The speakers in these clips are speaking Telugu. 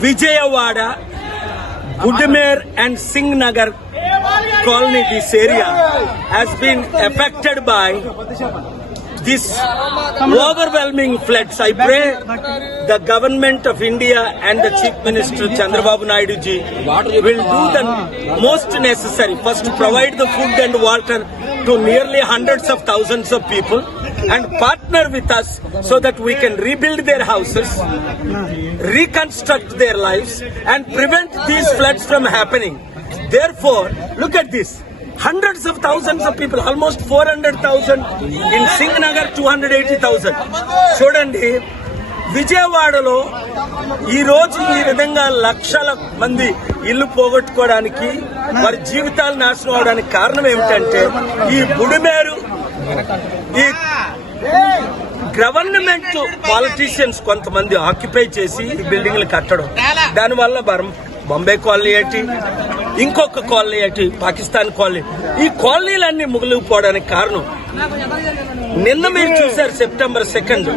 Vijayawada, Budimir and Singhnagar colony, this area, has been affected by this overwhelming floods. I pray the government of India and the Chief Minister Chandrababu Naidu ji will do the most necessary. First, provide the food and water to nearly hundreds of thousands of people. And partner with us so that we can rebuild their houses, reconstruct their lives and prevent these floods from happening. Therefore, look at this. Hundreds of thousands of people, almost 400,000 in Singhnagar, 280,000. చూడండి విజయవాడలో ఈ రోజు ఈ విధంగా లక్షల మంది ఇల్లు పోగొట్టుకోవడానికి వారి జీవితాలు నాశనం అవడానికి కారణం ఏమిటంటే ఈ బుడిమేరు ఈ గవర్నమెంట్ పాలిటీషియన్స్ కొంతమంది ఆక్యుపై చేసి ఈ బిల్డింగ్లు కట్టడం. దానివల్ల బరం బొంబే కాలనీ ఏంటి ఇంకొక కాలనీ ఏంటి పాకిస్తాన్ కాలనీ. ఈ కాలనీలన్నీ ముగిలిపోవడానికి కారణం నిన్న మీరు చూశారు సెప్టెంబర్ సెకండ్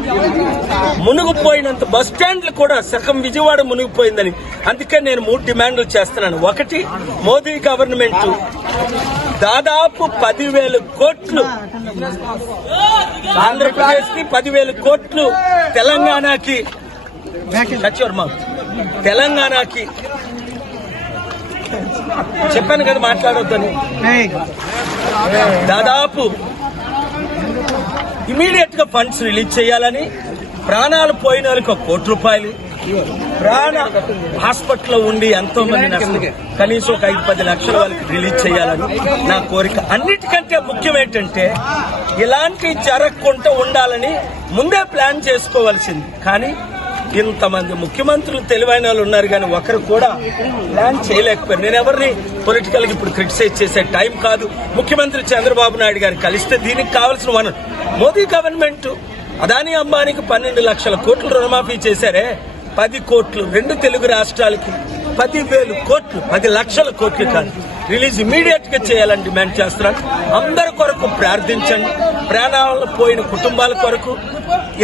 మునిగిపోయినంత బస్ స్టాండ్లు కూడా సగం విజయవాడ మునిగిపోయిందని. అందుకే నేను మూడు డిమాండ్లు చేస్తున్నాను. ఒకటి మోదీ గవర్నమెంట్ దాదాపు పదివేల కోట్లు. ఆంధ్రప్రదేశ్కి పదివేల కోట్లు. తెలంగాణకి. తెలంగాణకి. చెప్పాను కదా మాట్లాడొద్దని. దాదాపు ఇమీడియట్గా ఫండ్స్ రిలీజ్ చేయాలని ప్రాణాలు పోయిన వాళ్ళకి ఒక కోటి రూపాయలు. ప్రాణ హాస్పిటల్లో ఉండి ఎంతో మంది నష్టం. కనీసం ఒక ఐదు పది లక్షల వాళ్ళకి రిలీజ్ చేయాలని నా కోరిక. అన్నిటికంటే ముఖ్యం ఏంటంటే ఇలాంటి జరగకుండా ఉండాలని ముందే ప్లాన్ చేసుకోవాల్సింది. కానీ ఇంతమంది ముఖ్యమంత్రులు తెలివైన వాళ్ళు ఉన్నారు కానీ ఒకరు కూడా ప్లాన్ చేయలేకపోయారు. నేను ఎవరిని పొలిటికల్ ఇప్పుడు క్రిటిసైజ్ చేసే టైం కాదు. ముఖ్యమంత్రి చంద్రబాబు నాయుడు గారు కలిస్తే దీనికి కావాల్సిన వనరు మోదీ గవర్నమెంట్ అదానీ అంబానీకి పన్నెండు లక్షల కోట్లు రుణమాఫీ చేశారే. పది కోట్లు రెండు తెలుగు రాష్ట్రాలకి పది వేలు కోట్లు పది లక్షల కోట్లు కాదు. రిలీజ్ ఇమీడియట్గా చేయాలని డిమాండ్ చేస్తున్నాను. అందరి కొరకు ప్రార్థించండి. ప్రాణాలు పోయిన కుటుంబాల కొరకు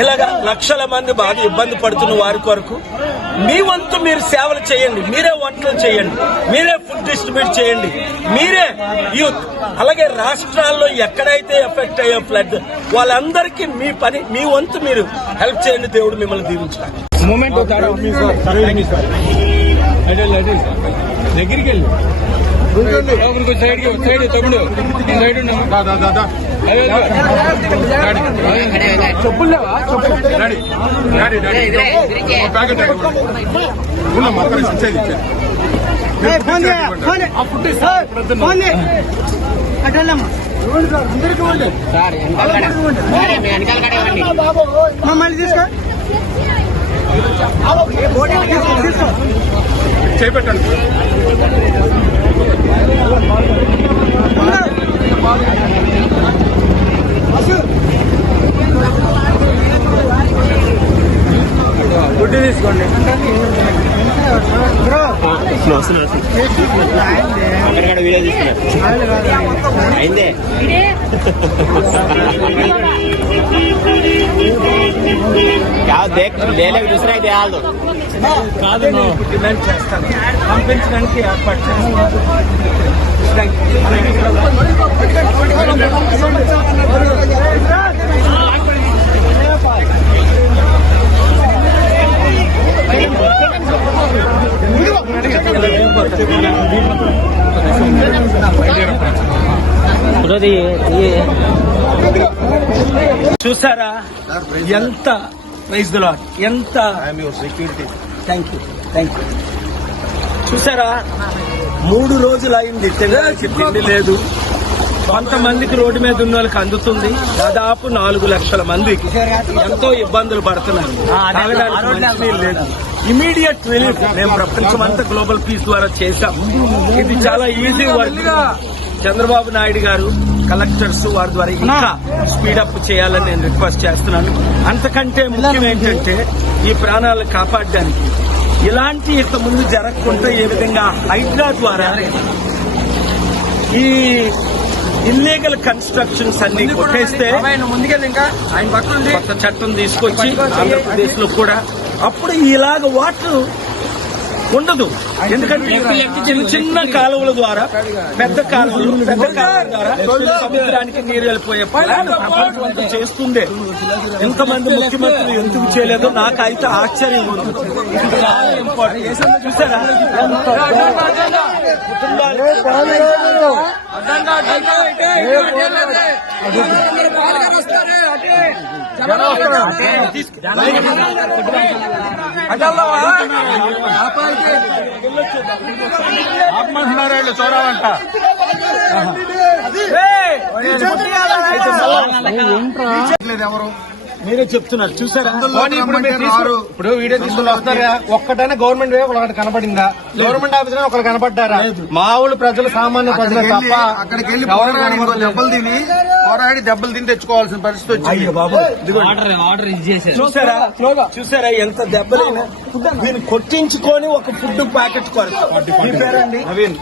ఇలాగా లక్షల మంది బాగా ఇబ్బంది పడుతున్న వారి కొరకు మీ వంతు మీరు సేవలు చేయండి. మీరే వంటలు చేయండి. మీరే ఫుడ్ డిస్ట్రిబ్యూట్ చేయండి. మీరే యూత్ అలాగే రాష్ట్రాల్లో ఎక్కడైతే ఎఫెక్ట్ అయ్యే ఫ్లడ్ వాళ్ళందరికీ మీ పని మీ వంతు మీరు హెల్ప్ చేయండి. దేవుడు మిమ్మల్ని దీవించాలి మూమెంట్ అడల్ అడల్ దగ్గరికి వెళ్ళి. లోపలికి సైడ్ సైడ్ తమ్ముడు. సైడ్ చెప్పులు లేవా? మమ్మల్ని తీసుకో. చేపెట్టండి. ಯಾವ లేలేక చూసినా ఇది వాళ్ళు కాదు డిమాండ్ పంపించడానికి ఏర్పాటు చేస్తాను చూసారా? ఎంత ప్రైజ్ లాట్ ఎంత థ్యాంక్ యూ థ్యాంక్ యూ చూసారా? మూడు రోజులు అయింది తిండి లేదు. కొంతమందికి రోడ్డు మీద ఉన్న వాళ్ళకి అందుతుంది. దాదాపు నాలుగు లక్షల మందికి ఎంతో ఇబ్బందులు పడుతున్నారు. తాగడానికి లేదు. ఇమీడియట్ రిలీఫ్ మేము ప్రపంచం అంతా గ్లోబల్ పీస్ ద్వారా చేశాం. ఇది చాలా ఈజీ వర్క్ చంద్రబాబు నాయుడు గారు కలెక్టర్స్ వారి ద్వారా ఇంకా స్పీడప్ చేయాలని నేను రిక్వెస్ట్ చేస్తున్నాను. అంతకంటే ముఖ్యం ఏంటంటే ఈ ప్రాణాలను కాపాడడానికి ఇలాంటి ఇక ముందు జరగకుండా ఏ విధంగా హైడ్రా ద్వారా ఈ ఇల్లీగల్ కన్స్ట్రక్షన్స్ అన్ని కొట్టేస్తే ఆయన కొత్త చట్టం తీసుకొచ్చి ఆంధ్రప్రదేశ్లో కూడా అప్పుడు ఇలాగ వాటర్ ఉండదు. ఎందుకంటే చిన్న చిన్న కాలువల ద్వారా పెద్ద కాలువలు పెద్ద కాలువల ద్వారా సముద్రానికి నీరు వెళ్ళిపోయే అంతా చేస్తుండే. ఎంతమంది ముఖ్యమంత్రులు ఎందుకు చేయలేదో నాకైతే ఆశ్చర్యం. చూసారా? కుటుంబాలు ఆత్మహత్యారాళ్ళు చూడాలంట మీరే చెప్తున్నారు. చూసారా? ఇప్పుడు వీడియో తీసుకుని వస్తారా ఒక్కటైనా గవర్నమెంట్ వే ఒకటి కనపడిందా? గవర్నమెంట్ ఆఫీసర్ ఒకరు కనపడ్డారా? మామూలు ప్రజలు సామాన్య ప్రజలు తప్ప అక్కడికి వెళ్ళి. దెబ్బలు తిని పోరాడి దెబ్బలు తిని తెచ్చుకోవాల్సిన పరిస్థితి వచ్చింది. చూసారా? చూసారా ఎంత దెబ్బలైనా? దీన్ని కొట్టించుకొని ఒక ఫుడ్ ప్యాకెట్ కొరకు నవీన్.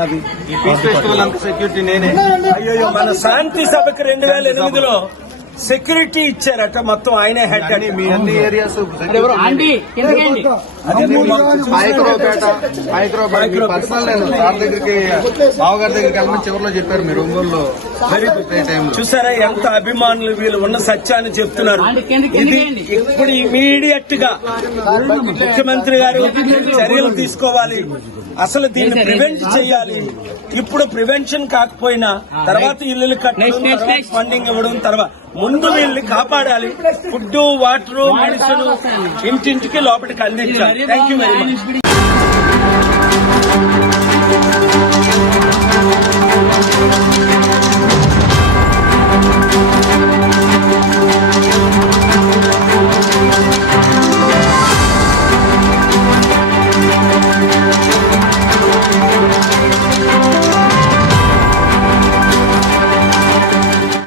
నవీన్. సెక్యూరిటీ నేనే. అయ్యో మన శాంతి సభకి రెండు వేల ఎనిమిదిలో సెక్యూరిటీ ఇచ్చారట మొత్తం ఆయనే హెడ్ అని మీ అన్ని ఏరియాస్ మొత్తం మైక్రోపేట మైక్రోపేట మీ పర్సనల్ నేను సార్ దగ్గరికి బావగారి దగ్గరికి వెళ్ళమని చివరిలో చెప్పారు మీరు ఒంగోలులో. వెరీ గుడ్ టైంలో చూసారా ఎంత అభిమానులు వీళ్ళు ఉన్న సత్యాన్ని చెప్తున్నారు. ఇది ఇప్పుడు ఇమీడియట్గా ముఖ్యమంత్రి గారు చర్యలు తీసుకోవాలి. అసలు దీన్ని ప్రివెంట్ చేయాలి. ఇప్పుడు ప్రివెన్షన్ కాకపోయినా తర్వాత ఇల్లు కట్టడం ఫండింగ్ ఇవ్వడం తర్వాత ముందు వీళ్ళని కాపాడాలి. ఫుడ్ వాటర్ మెడిసిన్ ఇంటింటికి లోపలికి అందించాలి. Thank you very much